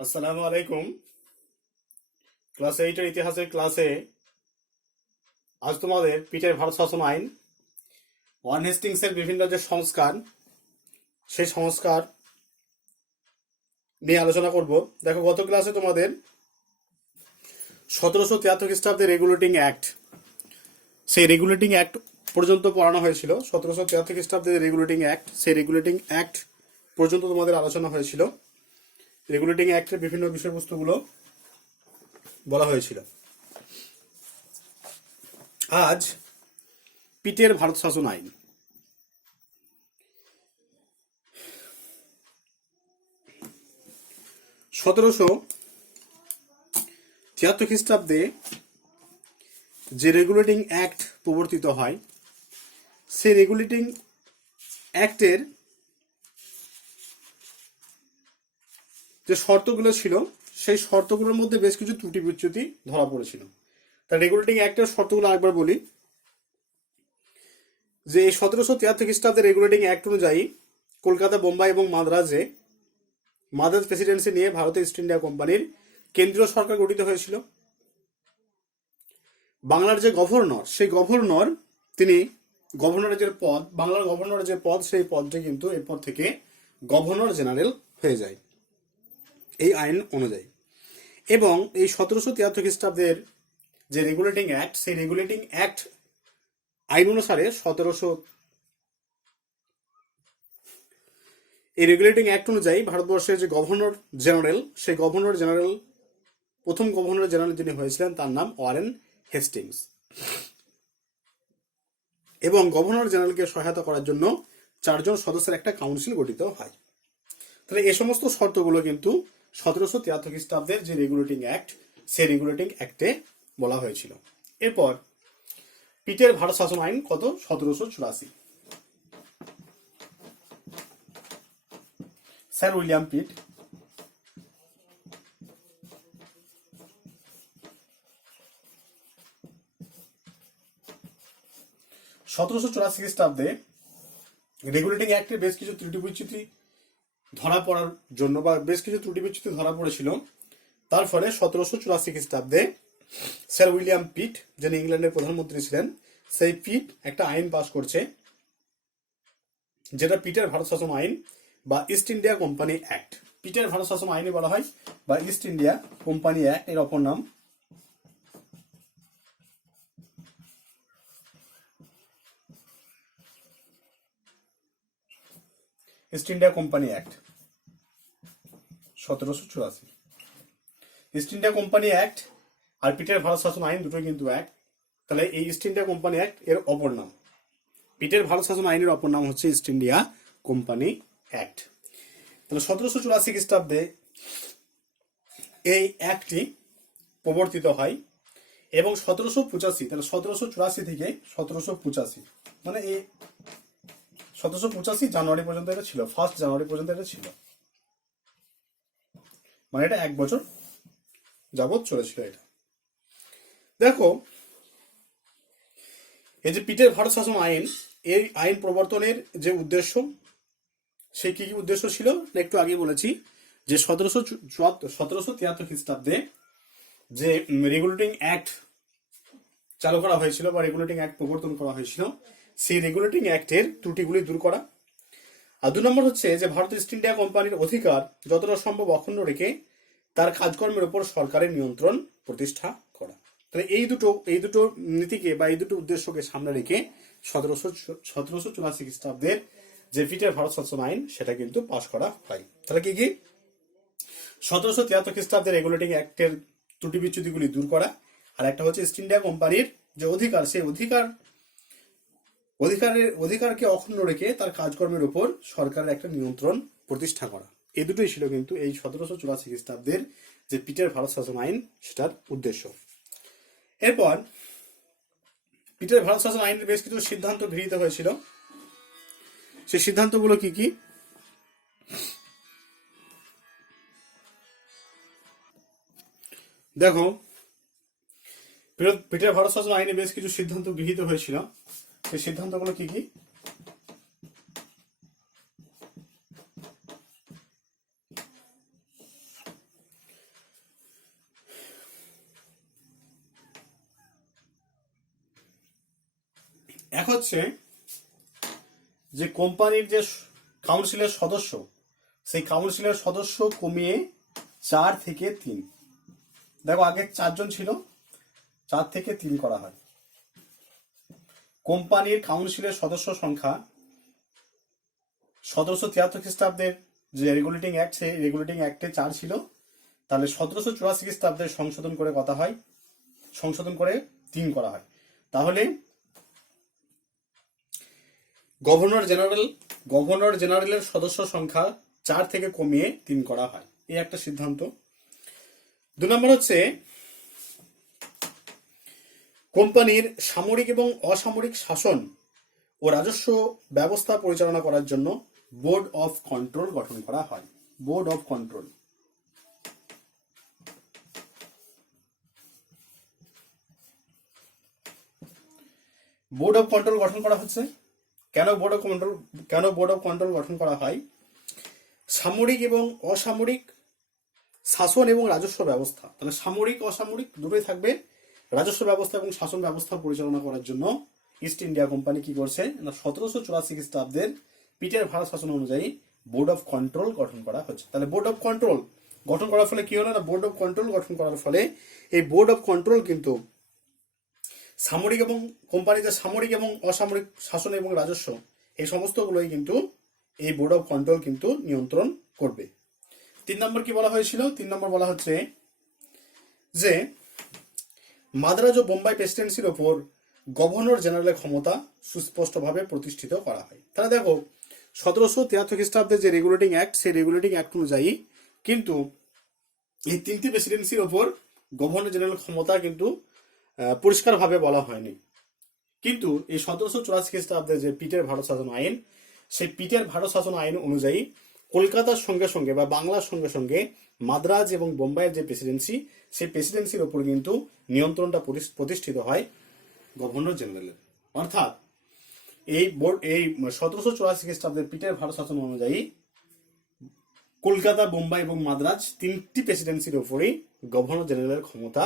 আসসালামু আলাইকুম। ক্লাস 8 ইতিহাসের ক্লাসে আজ তোমাদের পিটের ভারত শাসন আইন, ওয়ারেন হেস্টিংসের বিভিন্ন যে সংস্কার, সেই সংস্কার নিয়ে আলোচনা করব। দেখো, গত ক্লাসে তোমাদের 1773 খ্রিস্টাব্দে রেগুলেটিং অ্যাক্ট, সেই রেগুলেটিং অ্যাক্ট পর্যন্ত পড়ানো হয়েছিল। 1773 খ্রিস্টাব্দে রেগুলেটিং অ্যাক্ট, সেই রেগুলেটিং অ্যাক্ট পর্যন্ত তোমাদের আলোচনা হয়েছিল। রেগুলেটিং অ্যাক্টের বিভিন্ন বিষয়বস্তুগুলো বলা হয়েছিল। আজ পিটের ভারত শাসন আইন। 1773 খ্রিস্টাব্দে যে রেগুলেটিং অ্যাক্ট প্রবর্তিত হয়, সেই রেগুলেটিং অ্যাক্টের যে শর্তগুলো ছিল, সেই শর্তগুলোর মধ্যে বেশ কিছু ত্রুটি বিচ্যুতি ধরা পড়েছিল। তা রেগুলেটিং অ্যাক্টের শর্তগুলো আরেকবার বলি। যে 1773 খ্রিস্টাব্দে রেগুলেটিং অ্যাক্ট অনুযায়ী কলকাতা, বোম্বাই এবং মাদ্রাজ প্রেসিডেন্সি নিয়ে ভারতের ইস্ট ইন্ডিয়া কোম্পানির কেন্দ্রীয় সরকার গঠিত হয়েছিল। বাংলার যে গভর্নর, সেই গভর্নর, তিনি গভর্নরের যে পদ, বাংলার গভর্নরের যে পদ, সেই পদটি কিন্তু এরপর থেকে গভর্নর জেনারেল হয়ে যায় এই আইন অনুযায়ী। এবং এই 1773 খ্রিস্টাব্দের যে রেগুলেটিং অ্যাক্ট, সেই রেগুলেটিং অ্যাক্ট আইন অনুসারে এই রেগুলেটিং অ্যাক্ট অনুযায়ী ভারতবর্ষের যে গভর্নর জেনারেল, সেই গভর্নর জেনারেল, প্রথম গভর্নর জেনারেল যিনি হয়েছিলেন তার নাম ওয়ারেন হেস্টিংস। এবং গভর্নর জেনারেলকে সহায়তা করার জন্য 4 জন সদস্যের একটা কাউন্সিল গঠিত হয়। তাহলে এই সমস্ত শর্তগুলো কিন্তু 1773 খ্রিস্টাব্দের যে রেগুলেটিং অ্যাক্ট, সেই রেগুলেটিং অ্যাক্টে বলা হয়েছিল। এরপর পিটের ভারত শাসন আইন কত? 1784। স্যার উইলিয়াম পিট 1784 খ্রিস্টাব্দে রেগুলেটিং অ্যাক্টের বেশ কিছু ত্রুটি বিচ্যুতি ধরা পড়ার জন্য, বা বেশ কিছু ত্রুটি বিচ্যুতি ধরা পড়েছিল। তার ফলে 1784 খ্রিস্টাব্দে স্যার উইলিয়াম পিট, যিনি ইংল্যান্ডের প্রধানমন্ত্রী ছিলেন, সেই পিট একটা আইন পাশ করছে, যেটা পিটের ভারত শাসন আইন বা ইস্ট ইন্ডিয়া কোম্পানি অ্যাক্ট। পিটের ভারত শাসন আইনে বলা হয়, বা ইস্ট ইন্ডিয়া কোম্পানি অ্যাক্ট এর অপর নাম। East India Company Act 1784। East India Company Act আর পিটের ভারত শাসন আইন দুটোই কিন্তু এক। তাহলে এই ইস্ট ইন্ডিয়া কোম্পানি অ্যাক্ট এর অপর নাম। পিটের ভারত শাসন আইনের অপর নাম হচ্ছে ইস্ট ইন্ডিয়া কোম্পানি অ্যাক্ট। তাহলে 1784 খ্রিস্টাব্দে এই অ্যাক্টটি প্রবর্তিত হয় এবং 1785, তাহলে 1784 থেকে 1785, মানে এই 1785 জানুয়ারি পর্যন্ত এটা ছিল, 1 জানুয়ারি পর্যন্ত এটা ছিল, মানে এটা 1 বছর যাবৎ চলেছিল এটা। দেখো, এই যে পিটের ভারত শাসন আইন, এই আইন প্রবর্তনের যে উদ্দেশ্য, সেই কি কি উদ্দেশ্য ছিল একটু আগে বলেছি। যে 1773 খ্রিস্টাব্দে যে রেগুলেটিং অ্যাক্ট চালু করা হয়েছিল, বা রেগুলেটিং অ্যাক্ট প্রবর্তন করা হয়েছিল, সেই রেগুলেটিং অ্যাক্টের ত্রুটিগুলি দূর করা। আর 2 নম্বর হচ্ছে যে ভারত ইস্ট ইন্ডিয়া কোম্পানির অধিকার যতটা সম্ভব অক্ষুণ্ণ রেখে তার কাজকর্মের উপর সরকারের নিয়ন্ত্রণ প্রতিষ্ঠা করা। তাহলে এই দুটো নীতিকে বা এই দুটো উদ্দেশ্যকে সামনে রেখে 1784 খ্রিস্টাব্দের যে পিটের ভারত শাসন আইন, সেটা কিন্তু পাশ করা হয়। তাহলে কি কি? 1773 খ্রিস্টাব্দের রেগুলেটিং অ্যাক্টের ত্রুটি বিচ্যুতিগুলি দূর করা, আর একটা হচ্ছে ইস্ট ইন্ডিয়া কোম্পানির যে অধিকার, সেই অধিকারকে অক্ষুণ্ণ রেখে তার কাজকর্মের উপর সরকারের একটা নিয়ন্ত্রণ প্রতিষ্ঠা করা। এই দুটোই ছিল কিন্তু এই 1784 খ্রিস্টাব্দের যে পিটের ভারত শাসন আইন, সেটার উদ্দেশ্য। এরপর পিটের ভারত শাসন আইনের বেশ কিছু সিদ্ধান্ত গৃহীত হয়েছিল। সেই সিদ্ধান্তগুলো কি কি? দেখো, পিটের ভারত শাসন আইনে বেশ কিছু সিদ্ধান্ত গৃহীত হয়েছিল। সেই সিদ্ধান্তগুলো কি কি? এক হচ্ছে যে কোম্পানির যে কাউন্সিলের সদস্য, সেই কাউন্সিলের সদস্য কমিয়ে 4 থেকে 3। দেখো আগে 4 জন ছিল, 4 থেকে 3 করা হয়। কোম্পানির কাউন্সিলের সদস্য সংখ্যা 1773 খ্রিস্টাব্দের যে রেগুলেটিং অ্যাক্ট, সেই রেগুলেটিং অ্যাক্টে 4 ছিল, তাহলে 1784 খ্রিস্টাব্দে সংশোধন করে কথা হয়, সংশোধন করে 3 করা হয়। তাহলে গভর্নর জেনারেলের সদস্য সংখ্যা 4 থেকে কমিয়ে 3 করা হয়, এই একটা সিদ্ধান্ত। 2 নম্বর হচ্ছে কোম্পানির সামরিক এবং অসামরিক শাসন ও রাজস্ব ব্যবস্থা পরিচালনা করার জন্য বোর্ড অফ কন্ট্রোল গঠন করা হয়। Board of control. Board of control গঠন করা হচ্ছে কেন? বোর্ড অফ কন্ট্রোল গঠন করা হয়? সামরিক এবং অসামরিক শাসন এবং রাজস্ব ব্যবস্থা, তাহলে সামরিক অসামরিক দুটোই থাকবে, রাজস্ব ব্যবস্থা এবং শাসন ব্যবস্থা পরিচালনা করার জন্য ইস্ট ইন্ডিয়া কোম্পানি কি করছে না 1784 খ্রিস্টাব্দের পিটের ভারত শাসন অনুযায়ী বোর্ড অফ কন্ট্রোল গঠন করা হচ্ছে। তাহলে বোর্ড অফ কন্ট্রোল গঠন করার ফলে কি হলো না, বোর্ড অফ কন্ট্রোল গঠন করার ফলে এই বোর্ড অফ কন্ট্রোল কিন্তু সামরিক এবং কোম্পানির যে সামরিক এবং অসামরিক শাসন এবং রাজস্ব, এই সমস্তগুলোই কিন্তু এই বোর্ড অফ কন্ট্রোল কিন্তু নিয়ন্ত্রণ করবে। 3 নম্বর কি বলা হয়েছিল? 3 নম্বর বলা হচ্ছে যে মাদ্রাজ ও বোম্বাই প্রেসিডেন্সির ওপর গভর্নর জেনারেলের ক্ষমতা সুস্পষ্টভাবে প্রতিষ্ঠিত করা হয়। তাহলে দেখো 1773 খ্রিস্টাব্দের যে রেগুলেটিং অ্যাক্ট, সেই রেগুলেটিং অ্যাক্ট অনুযায়ী কিন্তু এই 3টি প্রেসিডেন্সির ওপর গভর্নর জেনারেল ক্ষমতা কিন্তু পরিষ্কারভাবে বলা হয়নি। কিন্তু এই 1784 খ্রিস্টাব্দের যে পিটের ভারত শাসন আইন, সেই পিটের ভারত শাসন আইন অনুযায়ী কলকাতার সঙ্গে সঙ্গে বা বাংলার সঙ্গে সঙ্গে মাদ্রাজ এবং বোম্বাইয়ের যে প্রেসিডেন্সি, সেই প্রেসিডেন্সির ওপর কিন্তু নিয়ন্ত্রণটা প্রতিষ্ঠিত হয় গভর্নর জেনারেলের। অর্থাৎ এই 1784 খ্রিস্টাব্দের পিটের ভারত শাসন অনুযায়ী কলকাতা, বোম্বাই এবং মাদ্রাজ 3টি প্রেসিডেন্সির ওপরেই গভর্নর জেনারেলের ক্ষমতা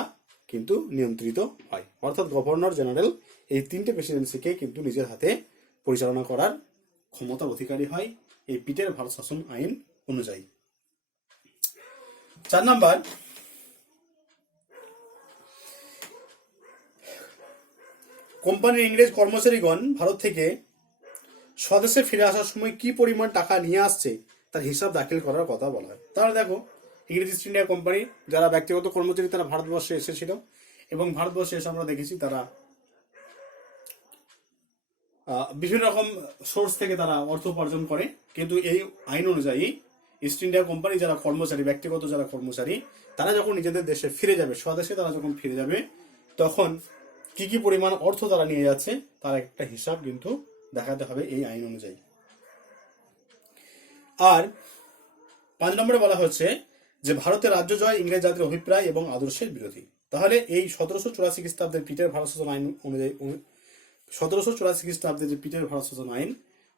কিন্তু নিয়ন্ত্রিত হয়। অর্থাৎ গভর্নর জেনারেল এই 3টে প্রেসিডেন্সিকে কিন্তু নিজের হাতে পরিচালনা করার ক্ষমতার অধিকারী হয় এই পিটের ভারত শাসন আইন অনুযায়ী। 4 নম্বর, কোম্পানির ইংরেজ কর্মচারীগণ ভারত থেকে স্বদেশে ফিরে আসার সময় কি পরিমাণ টাকা নিয়ে আসছে তার হিসাব দাখিল করার কথা বলা হয়। তাহলে দেখো ইংরেজ ইস্ট ইন্ডিয়া কোম্পানি যারা ব্যক্তিগত কর্মচারী তারা ভারতবর্ষে এসেছিল এবং ভারতবর্ষে এসে আমরা দেখেছি তারা বিভিন্ন রকম সোর্স থেকে তারা অর্থ উপার্জন করে। কিন্তু এই আইন অনুযায়ী ইস্ট ইন্ডিয়া কোম্পানি যারা কর্মচারী, ব্যক্তিগত যারা কর্মচারী, তারা যখন নিজেদের দেশে ফিরে যাবে, স্বদেশে তারা যখন ফিরে যাবে, তখন কি কি পরিমাণ অর্থ তারা নিয়ে যাচ্ছে তার একটা হিসাব কিন্তু দেখাতে হবে এই আইন অনুযায়ী। আর 5 নম্বরে বলা হচ্ছে যে ভারতের রাজ্য জয় ইংরেজ জাতির অভিপ্রায় এবং আদর্শের বিরোধী। তাহলে এই 1784 খ্রিস্টাব্দের পিটের ভারত শাসন আইন অনুযায়ী 1784 খ্রিস্টাব্দে যে পিটের ভারত শাসন আইন,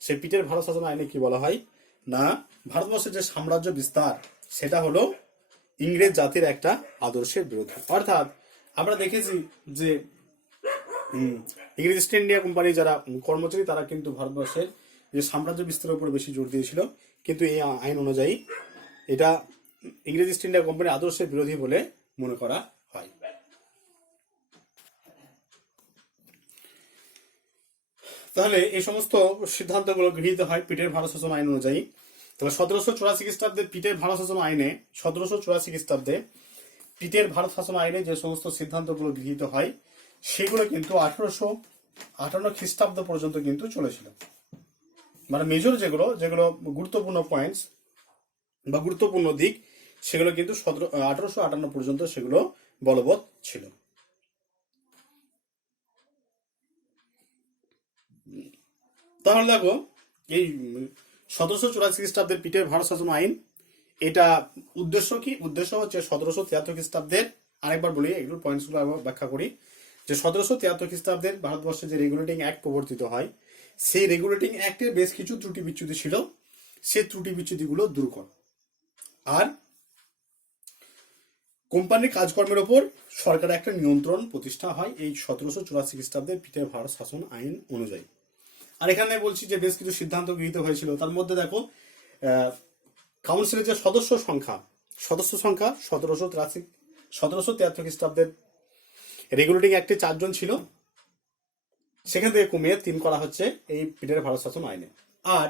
সেই পিটের ভারত শাসন আইনে কি বলা হয় না, ভারতবর্ষের যে সাম্রাজ্য বিস্তার সেটা হলো ইংরেজ জাতির একটা আদর্শের বিরোধী। অর্থাৎ আমরা দেখেছি যে ইংরেজ ইস্ট ইন্ডিয়া কোম্পানি যারা কর্মচারী তারা কিন্তু ভারতবর্ষের যে সাম্রাজ্য বিস্তারের উপর বেশি জোর দিয়েছিল, কিন্তু এই আইন অনুযায়ী এটা ইংরেজ ইস্ট ইন্ডিয়া কোম্পানির আদর্শের বিরোধী বলে মনে করা হয়। তাহলে এই সমস্ত সিদ্ধান্তগুলো গৃহীত হয় পিটের ভারত শাসন আইন অনুযায়ী। তবে 1784 খ্রিস্টাব্দে পিটের ভারত শাসন আইনে 1784 খ্রিস্টাব্দে পিটের ভারত শাসন আইনে যে সমস্ত সিদ্ধান্তগুলো গৃহীত হয় সেগুলো কিন্তু 1858 খ্রিস্টাব্দ পর্যন্ত কিন্তু চলেছিল। মানে মেজর যেগুলো গুরুত্বপূর্ণ পয়েন্টস বা গুরুত্বপূর্ণ দিক সেগুলো কিন্তু 1858 পর্যন্ত সেগুলো বলবৎ ছিল। তাহলে দেখো এই 1784 খ্রিস্টাব্দের পিটের ভারত শাসন আইন, এটা উদ্দেশ্য কি? উদ্দেশ্য হচ্ছে 1773 খ্রিস্টাব্দের, আরেকবার বলি এগুলোর পয়েন্টসগুলো ব্যাখ্যা করি, যে 1773 খ্রিস্টাব্দের ভারতবর্ষে যে রেগুলেটিং অ্যাক্ট প্রবর্তিত হয়, সেই রেগুলেটিং অ্যাক্টের বেশ কিছু ত্রুটি বিচ্যুতি ছিল, সেই ত্রুটি বিচ্যুতিগুলো দূর কর। আর কোম্পানির কাজকর্মের ওপর সরকারের একটা নিয়ন্ত্রণ প্রতিষ্ঠা হয় এই 1784 খ্রিস্টাব্দে ব্রিটিশ ভারত শাসন আইন অনুযায়ী। আর এখানে বলছি যে বেশ কিছু সিদ্ধান্ত গৃহীত হয়েছিল, তার মধ্যে দেখো কাউন্সিলের যে সদস্য সংখ্যা 1773 খ্রিস্টাব্দের রেগুলেটিং অ্যাক্টে 4 জন ছিল, সেখান থেকে কমিয়ে 3 করা হচ্ছে এই ব্রিটিশ ভারত শাসন আইনে। আর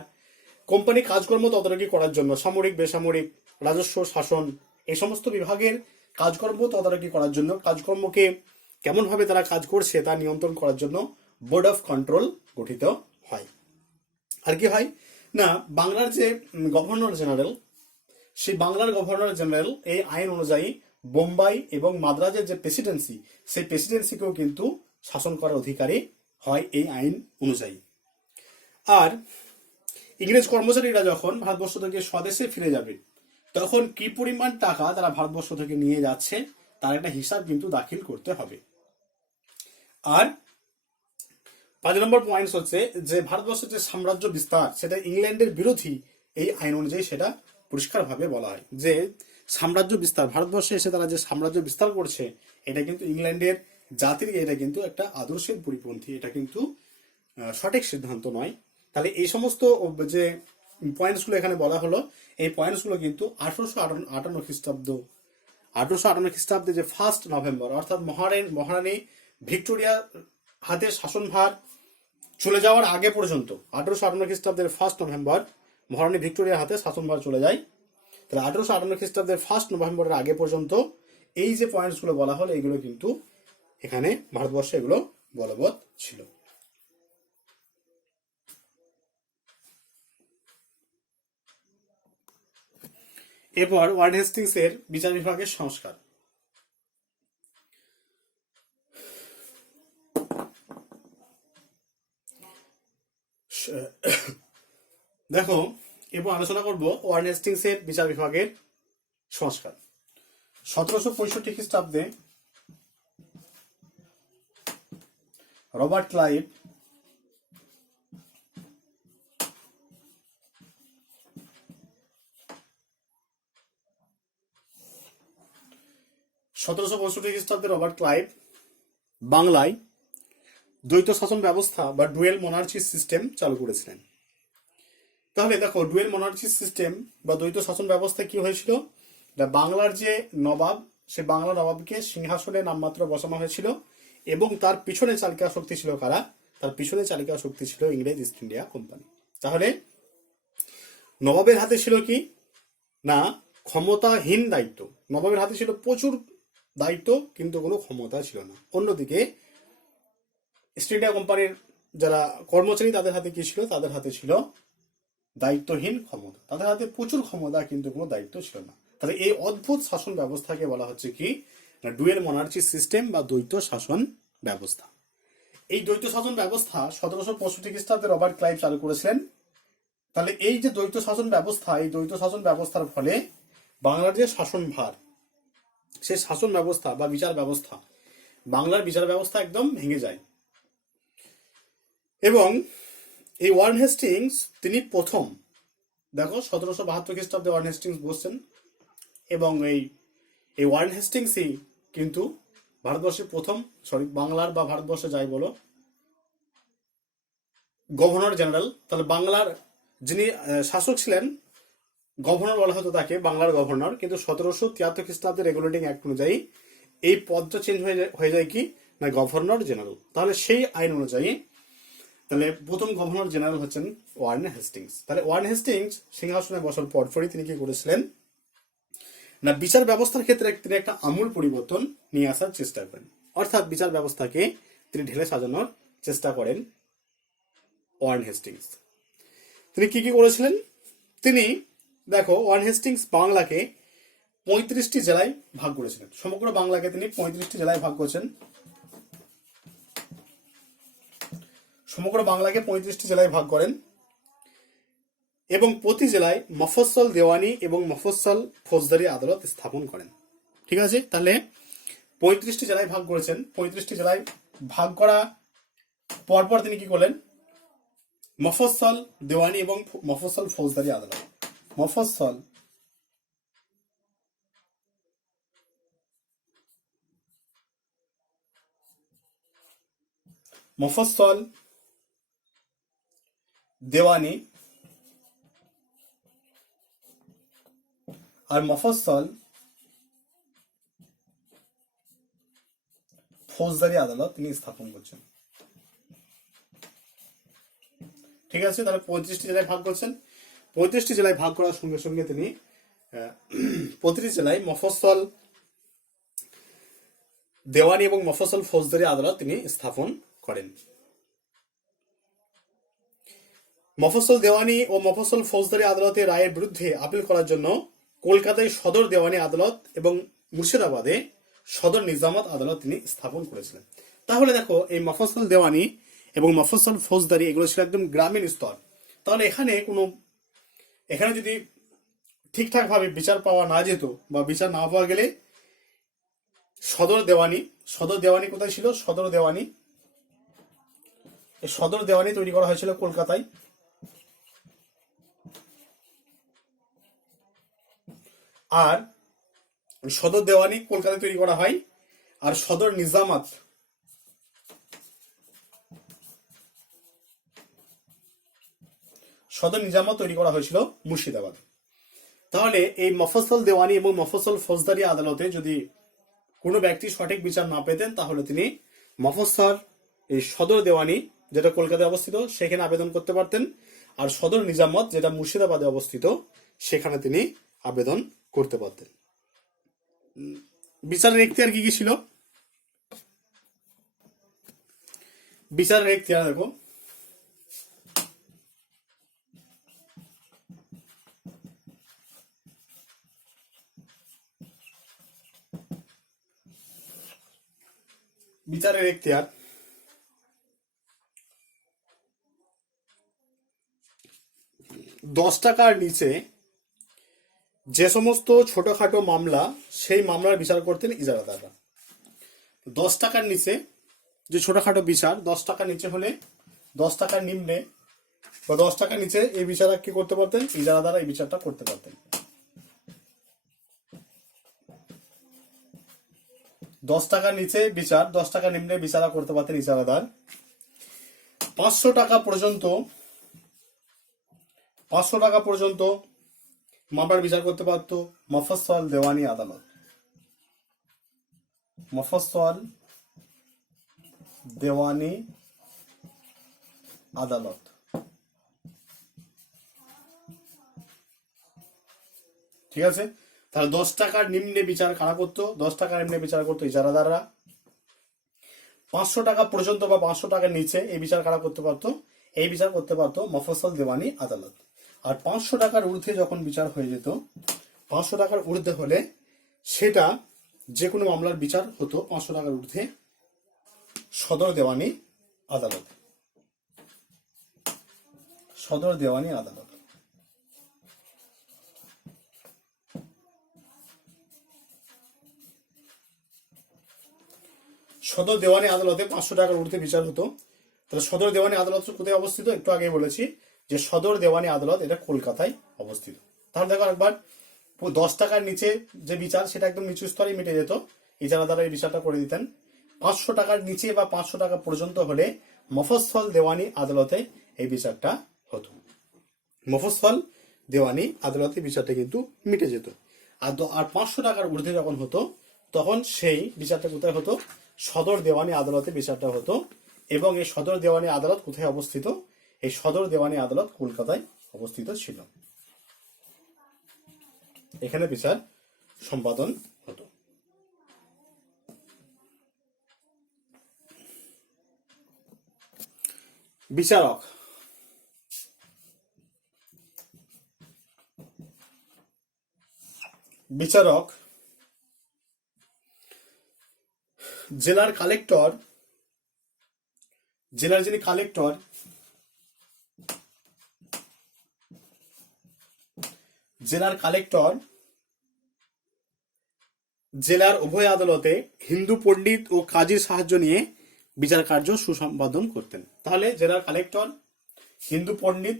কোম্পানি কাজকর্ম তদারকি করার জন্য সামরিক, বেসামরিক, রাজস্ব, শাসন এই সমস্ত বিভাগের কাজকর্ম তদারকি করার জন্য, কাজকর্মকে কেমন ভাবে তারা কাজ করছে তা নিয়ন্ত্রণ করার জন্য বোর্ড অফ কন্ট্রোল গঠিত হয়। আর কি হয় না, বাংলার যে গভর্নর জেনারেল, সেই বাংলার গভর্নর জেনারেল এই আইন অনুযায়ী বোম্বাই এবং মাদ্রাজের যে প্রেসিডেন্সি, সেই প্রেসিডেন্সিকেও কিন্তু শাসন করার অধিকারী হয় এই আইন অনুযায়ী। আর ইংরেজ কর্মচারীরা যখন ভারতবর্ষ থেকে স্বদেশে ফিরে যাবে, তখন কি পরিমাণ টাকা তারা ভারতবর্ষ থেকে নিয়ে যাচ্ছে তার একটা হিসাব কিন্তু দাখিল করতে হবে। আর 5 নম্বর পয়েন্টস হচ্ছে যে ভারতবর্ষের যে সাম্রাজ্য বিস্তার সেটা ইংল্যান্ডের বিরোধী এই আইন অনুযায়ী সেটা পরিষ্কারভাবে বলা হয় যে সাম্রাজ্য বিস্তার, ভারতবর্ষে এসে তারা যে সাম্রাজ্য বিস্তার করছে এটা কিন্তু ইংল্যান্ডের জাতির, এটা কিন্তু একটা আদর্শের পরিপন্থী, এটা কিন্তু সঠিক সিদ্ধান্ত নয়। তাহলে এই সমস্ত যে পয়েন্টসগুলো এখানে বলা হলো, এই পয়েন্টসগুলো কিন্তু 1858 খ্রিস্টাব্দে যে 1 নভেম্বর অর্থাৎ মহারানী ভিক্টোরিয়া হাতে শাসনভার চলে যাওয়ার আগে পর্যন্ত, 1858 খ্রিস্টাব্দের 1 নভেম্বর মহারানী ভিক্টোরিয়ার হাতে শাসনভার চলে যায়। তাহলে 1858 খ্রিস্টাব্দের 1 নভেম্বরের আগে পর্যন্ত এই যে পয়েন্টসগুলো বলা হলো এইগুলো কিন্তু এখানে ভারতবর্ষে এগুলো বলবৎ ছিল। এরপর ওয়ার্ড হেস্টিংস এর বিচার বিভাগের সংস্কার। দেখো, এরপর আলোচনা করব ওয়ার্ড হেস্টিংস এর বিচার বিভাগের সংস্কার। 1765 খ্রিস্টাব্দে রবার্ট ক্লাইভ বাংলায় দ্বৈত শাসন ব্যবস্থা বা ডুয়েল মনার্চি সিস্টেম চালু করেছিলেন। তাহলে দেখো, ডুয়েল মনার্চি সিস্টেম বা দ্বৈত শাসন ব্যবস্থা কি হয়েছিল, বাংলার যে নবাব, সে বাংলা নবাবকে সিংহাসনে নামমাত্র বসানো হয়েছিল এবং তার পিছনে চালিকা শক্তি ছিল কারা, তার পিছনে চালিকা শক্তি ছিল ইংরেজ ইস্ট ইন্ডিয়া কোম্পানি। তাহলে নবাবের হাতে ছিল কি না ক্ষমতাহীন দায়িত্ব, নবাবের হাতে ছিল প্রচুর দায়িত্ব কিন্তু কোনো ক্ষমতা ছিল না। অন্যদিকে ইস্ট ইন্ডিয়া কোম্পানির যারা কর্মচারী তাদের হাতে কি ছিল, তাদের হাতে ছিল দায়িত্বহীন ক্ষমতা, তাদের হাতে প্রচুর ক্ষমতা কিন্তু কোনো দায়িত্ব ছিল না। তাহলে এই অদ্ভুত শাসন ব্যবস্থাকে বলা হচ্ছে কি না ডুয়েল মনার্চি সিস্টেম বা দ্বৈত শাসন ব্যবস্থা। এই দ্বৈত শাসন ব্যবস্থা 1765 খ্রিস্টাব্দে রবার্ট ক্লাইভ চালু করেছিলেন। তাহলে এই যে দ্বৈত শাসন ব্যবস্থা, এই দ্বৈত শাসন ব্যবস্থার ফলে বাংলার যে শাসন ভার, সেই শাসন ব্যবস্থা বা বিচার ব্যবস্থা, বাংলার বিচার ব্যবস্থা একদম ভেঙে যায়। এবং এই ওয়ারেন হেস্টিংস তিনি প্রথম, দেখো 1772 খ্রিস্টাব্দে ওয়ারেন হেস্টিংস বসছেন এবং এই ওয়ারেন হেস্টিংসই কিন্তু ভারতবর্ষের প্রথম, বাংলার বা ভারতবর্ষে যাই বলো, গভর্নর জেনারেল। তাহলে বাংলার যিনি শাসক ছিলেন, গভর্নর বলা হতো তাকে, বাংলার গভর্নর, কিন্তু 1773 খ্রিস্টাব্দের রেগুলেটিং অ্যাক্ট অনুযায়ী এই পদটা চেঞ্জ হয়ে যায় কি না গভর্নর জেনারেল। তাহলে সেই আইন অনুযায়ী তাহলে প্রথম গভর্নর জেনারেল হচ্ছেন ওয়ারেন হেস্টিংস। তাহলে ওয়ারেন হেস্টিংস সিংহাসনে বসার পরপরই তিনি কি করেছিলেন না বিচার ব্যবস্থার ক্ষেত্রে তিনি একটা আমূল পরিবর্তন নিয়ে আসার চেষ্টা করেন, অর্থাৎ বিচার ব্যবস্থাকে তিনি ঢেলে সাজানোর চেষ্টা করেন ওয়ারেন হেস্টিংস। তিনি কি কি করেছিলেন, তিনি দেখো ওয়ারেন হেস্টিংস বাংলাকে 35টি জেলায় ভাগ করেছিলেন। সমগ্র বাংলাকে তিনি 35টি জেলায় ভাগ করেছেন, সমগ্র বাংলাকে 35টি জেলায় ভাগ করেন এবং প্রতি জেলায় মফস্বল দেওয়ানি এবং মফস্বল ফৌজদারি আদালত স্থাপন করেন। ঠিক আছে, তাহলে 35টি জেলায় ভাগ করেছেন। 35টি জেলায় ভাগ করা পরপর তিনি কি করলেন, মফস্বল দেওয়ানি এবং মফস্বল ফৌজদারি আদালত, মফস্বল মফস্বল দেওয়ানি আর মফস্বল ফৌজদারি আদালত তিনি স্থাপন করছেন। ঠিক আছে, তাহলে 35টি জেলায় ভাগ করছেন। 35টি জেলায় ভাগ করার সঙ্গে সঙ্গে তিনি প্রতিটি জেলায় মফস্বল দেওয়ানি এবং মফস্বল ফৌজদারি আদালত তিনি স্থাপন করেন। মফস্বল দেওয়ানি ও মফস্বল ফৌজদারি আদালতের রায়ের বিরুদ্ধে আপিল করার জন্য কলকাতায় সদর দেওয়ানি আদালত এবং মুর্শিদাবাদে সদর নিজামত আদালত তিনি স্থাপন করেছিলেন। তাহলে দেখো, এই মফস্বল দেওয়ানি এবং মফস্বল ফৌজদারি এগুলো ছিল একদম গ্রামীণ স্তর। তাহলে এখানে যদি ঠিকঠাক ভাবে বিচার পাওয়া না যেত বা বিচার না পাওয়া গেলে সদর দেওয়ানি কোথায় ছিল? সদর দেওয়ানি তৈরি করা হয়েছিল কলকাতায়। আর সদর দেওয়ানি কলকাতায় তৈরি করা হয়, আর সদর নিজামত তৈরি করা হয়েছিল মুর্শিদাবাদ। তাহলে এই মফস্বল দেওয়ানি এবং মফস্বল ফৌজদারি আদালতে যদি কোনো ব্যক্তি সঠিক বিচার না পেতেন, তাহলে তিনি মফস্বল এই সদর দেওয়ানি যেটা কলকাতায় অবস্থিত সেখানে আবেদন করতে পারতেন, আর সদর নিজামত যেটা মুর্শিদাবাদে অবস্থিত সেখানে তিনি আবেদন করতে পারতেন। বিচারের এখতিয়ার কি কি ছিল? বিচারের এখতিয়ার দেখো, বিচারের এখতিয়ার 10 টাকার নিচে যে সমস্ত ছোটখাটো মামলা, সেই মামলার বিচার করতেন ইজারাদাররা। 10 টাকার নিচে যে ছোটখাটো বিচার, 10 টাকার নিচে হলে, 10 টাকার নিম্নে বা 10 টাকার নিচে এই বিচার কি করতে পারতেন? ইজারাদাররা এই বিচারটা করতে পারতেন। 10 টাকার নিচে বিচার, 10 টাকা নিম্নে বিচারা করতে পারতেন ইজারাদার। 500 টাকা পর্যন্ত মামলার বিচার করতে পারত মফস্বল দেওয়ানি আদালত। মফস্বল দেওয়ানি আদালত। ঠিক আছে, তাহলে 10 টাকার নিম্নে বিচার কারা করতো? 10 টাকার নিম্নে বিচার করতো ইজারাদাররা। 500 টাকা পর্যন্ত বা 500 টাকার নিচে এই বিচার কারা করতে পারতো? এই বিচার করতে পারতো মফস্বল দেওয়ানি আদালত। আর 500 টাকার ঊর্ধ্বে যখন বিচার হয়ে যেত, 500 টাকার ঊর্ধ্বে হলে সেটা যে কোনো মামলার বিচার হতো 500 টাকার ঊর্ধ্বে সদর দেওয়ানি আদালত। সদর দেওয়ানি আদালত। সদর দেওয়ানি আদালতে 500 টাকার ঊর্ধ্বে বিচার হতো। তাহলে সদর দেওয়ানি আদালত কোথায় অবস্থিত? একটু আগে বলেছি যে সদর দেওয়ানি আদালত এটা কলকাতায় অবস্থিত। তাহলে দেখো একবার, 10 টাকার নিচে যে বিচার সেটা একদম নিচু স্তরে মিটে যেত, ইজারাদাররা এই বিচারটা করে দিতেন। 500 টাকার নিচে বা 500 টাকা পর্যন্ত হলে মফস্বল দেওয়ানি আদালতে এই বিচারটা হতো। মফস্বল দেওয়ানি আদালতে বিচারটা কিন্তু মিটে যেত। আর 500 টাকার ঊর্ধ্বে যখন হতো, তখন সেই বিচারটা কোথায় হতো? সদর দেওয়ানি আদালতে বিচারটা হতো। এবং এই সদর দেওয়ানি আদালত কোথায় অবস্থিত? এই সদর দেওয়ানি আদালত কলকাতায় অবস্থিত ছিল। এখানে বিচার সম্পাদন হতো। বিচারক, জেলার কালেক্টর, জেলার যিনি কালেক্টর, জেলার উভয় আদালতে হিন্দু পণ্ডিত ও কাজীর সাহায্য নিয়ে বিচার কার্য সুসম্পাদন করতেন। তাহলে জেলার কালেক্টর, হিন্দু পণ্ডিত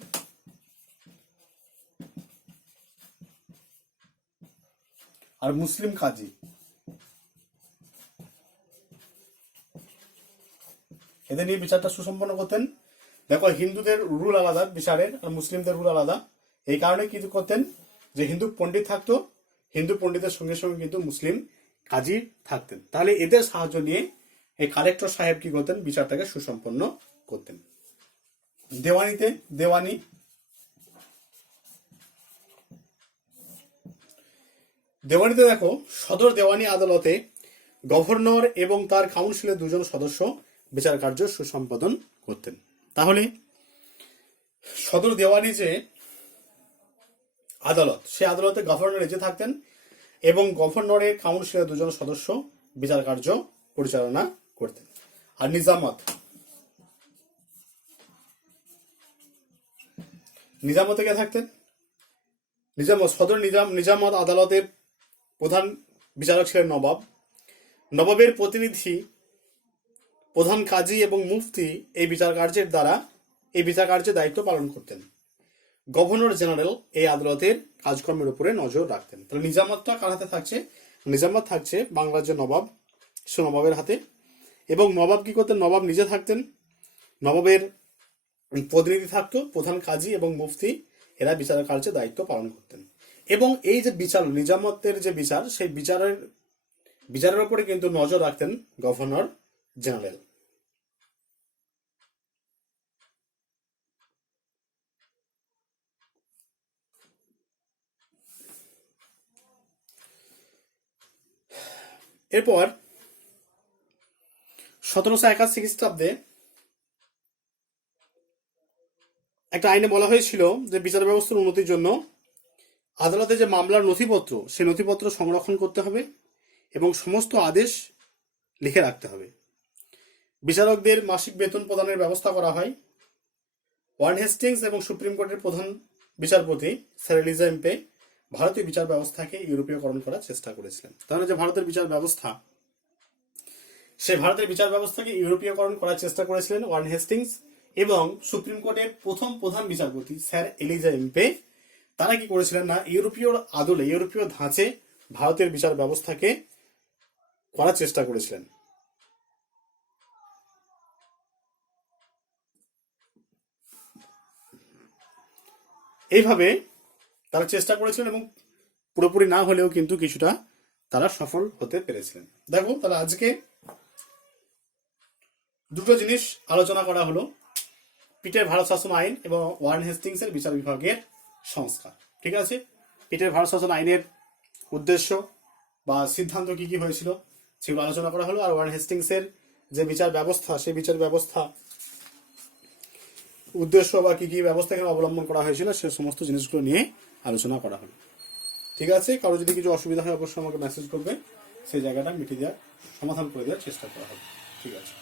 আর মুসলিম কাজী, এদের নিয়ে বিচারটা সুসম্পন্ন করতেন। দেখো হিন্দুদের রুল আলাদা বিচারের, আর মুসলিমদের রুল আলাদা। এই কারণে কি করতেন, যে হিন্দু পণ্ডিত থাকতো, হিন্দু পণ্ডিতের সঙ্গে সঙ্গে কিন্তু মুসলিম কাজী থাকতেন। তাহলে এদের সাহায্য নিয়ে এই কালেক্টর সাহেব কি করতেন, বিচারটাকে সুসম্পন্ন করতেন। দেওয়ানিতে দেখো সদর দেওয়ানি আদালতে গভর্নর এবং তার কাউন্সিলের 2 জন সদস্য বিচার কার্য সুসম্পাদন করতেন। তাহলে সদর দেওয়ানি যে আদালত, সে আদালতে গভর্নর এজে থাকতেন এবং গভর্নরের কাউন্সিলের 2 জন সদস্য বিচার কার্য পরিচালনা করতেন। আর নিজামতে কে থাকতেন, সদর নিজামত আদালতের প্রধান বিচারক ছিলেন নবাব। নবাবের প্রতিনিধি, প্রধান কাজী এবং মুফতি এই বিচার কার্যের দায়িত্ব পালন করতেন। গভর্নর জেনারেল এই আদালতের কাজকর্মের উপরে নজর রাখতেন। তাহলে নিজামতটা কার হাতে থাকছে, নিজামত থাকছে বাংলার যে নবাব, সে নবাবের হাতে। এবং নবাব কি করতেন, নবাব নিজে থাকতেন, নবাবের প্রতিনিধি থাকতো, প্রধান কাজী এবং মুফতি, এরা বিচার কার্যের দায়িত্ব পালন করতেন। এবং এই যে বিচার, নিজামতের যে বিচার, সেই বিচারের উপরে কিন্তু নজর রাখতেন গভর্নর জেনারেল। এরপর 1781 খ্রিস্টাব্দে একটা আইনে বলা হয়েছিল যে বিচার ব্যবস্থার উন্নতির জন্য আদালতে যে মামলার নথিপত্র, সেই নথিপত্র সংরক্ষণ করতে হবে এবং সমস্ত আদেশ লিখে রাখতে হবে। বিচারকদের মাসিক বেতন প্রদানের ব্যবস্থা করা হয়। ওয়ারেন হেস্টিংস এবং সুপ্রিম কোর্টের প্রধান বিচারপতি স্যার এলিজা এমপে ভারতীয় বিচার ব্যবস্থাকে ইউরোপীয়করণ করার চেষ্টা করেছিলেন। তাহলে যে ভারতের বিচার ব্যবস্থা, সে ভারতের বিচার ব্যবস্থাকে ইউরোপীয়করণ করার চেষ্টা করেছিলেন ওয়ারেন হেস্টিংস এবং সুপ্রিম কোর্টের প্রথম প্রধান বিচারপতি স্যার এলিজা এমপে। তারা কি করেছিলেন না, ইউরোপীয় আদলে, ইউরোপীয় ধাঁচে ভারতের বিচার ব্যবস্থাকে করার চেষ্টা করেছিলেন। এইভাবে তারা চেষ্টা করেছিলেন এবং পুরোপুরি না হলেও কিন্তু কিছুটা তারা সফল হতে পেরেছিলেন। দেখো তাহলে আজকে 2টো জিনিস আলোচনা করা হলো, পিটের ভারত শাসন আইন এবং ওয়ারেন হেস্টিংসের বিচার বিভাগের সংস্কার। ঠিক আছে, পিটের ভারত শাসন আইনের উদ্দেশ্য বা সিদ্ধান্ত কি কি হয়েছিল সেগুলো আলোচনা করা হলো। আর ওয়ারেন হেস্টিংসের যে বিচার ব্যবস্থা, সেই বিচার ব্যবস্থা উদ্দেশ্য বা কি কি ব্যবস্থা এখানে অবলম্বন করা হয়েছিল, সে সমস্ত জিনিসগুলো নিয়ে আলোচনা করা হলো। ঠিক আছে, কারো যদি কিছু অসুবিধা হয় অবশ্যই আমাকে মেসেজ করবে, সেই জায়গাটা মিটিয়ে দেওয়ার, সমাধান করে দেওয়ার চেষ্টা করা হবে। ঠিক আছে।